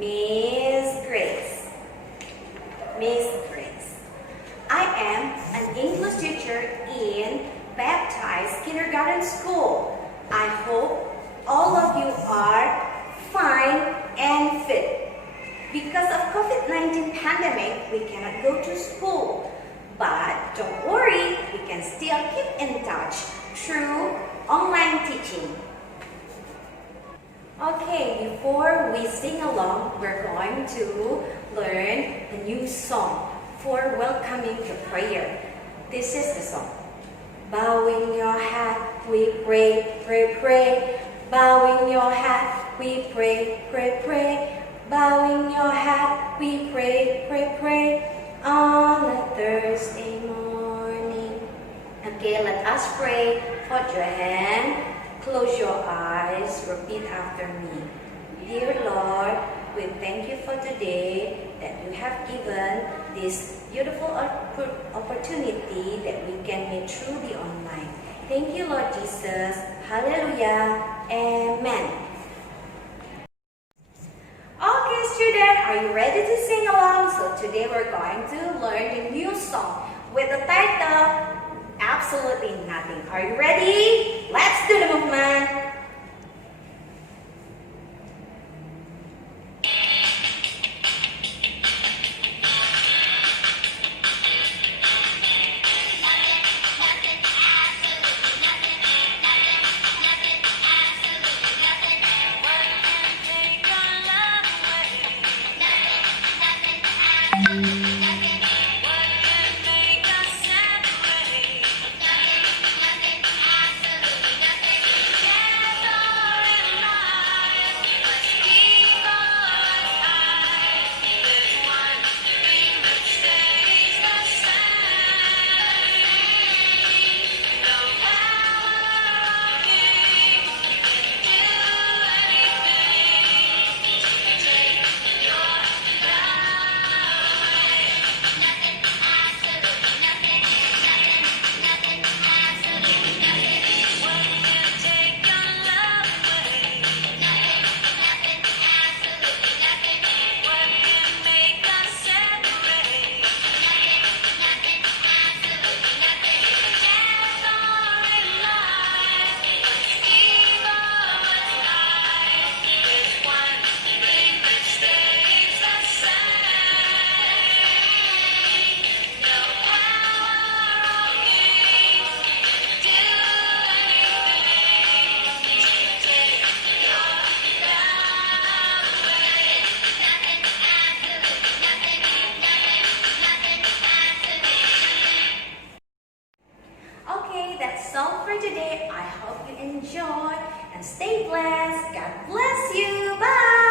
Miss Grace. Miss Grace. I am an English teacher in Baptis Kindergarten School. I hope all of you are fine and fit. Because of COVID-19 pandemic, we cannot go to school. But don't worry, we can still keep in touch through online teaching. Okay, before we sing along, we're going to learn a new song for welcoming the prayer. This is the song. Bowing your head, we pray, pray, pray. Bowing your head, we pray, pray, pray. Bowing your head, we pray, pray, pray. On a Thursday morning. Okay, let us pray. Hold your hand. Close your eyes. Repeat after me. Dear Lord, we thank you for today that you have given this beautiful opportunity that we can meet through the online. Thank you, Lord Jesus. Hallelujah. Amen. Okay, students, are you ready to sing along? So today we're going to learn the new song with the title, Absolutely Nothing. Are you ready? Let's do the movement. That's all for today. I hope you enjoy and stay blessed. God bless you. Bye.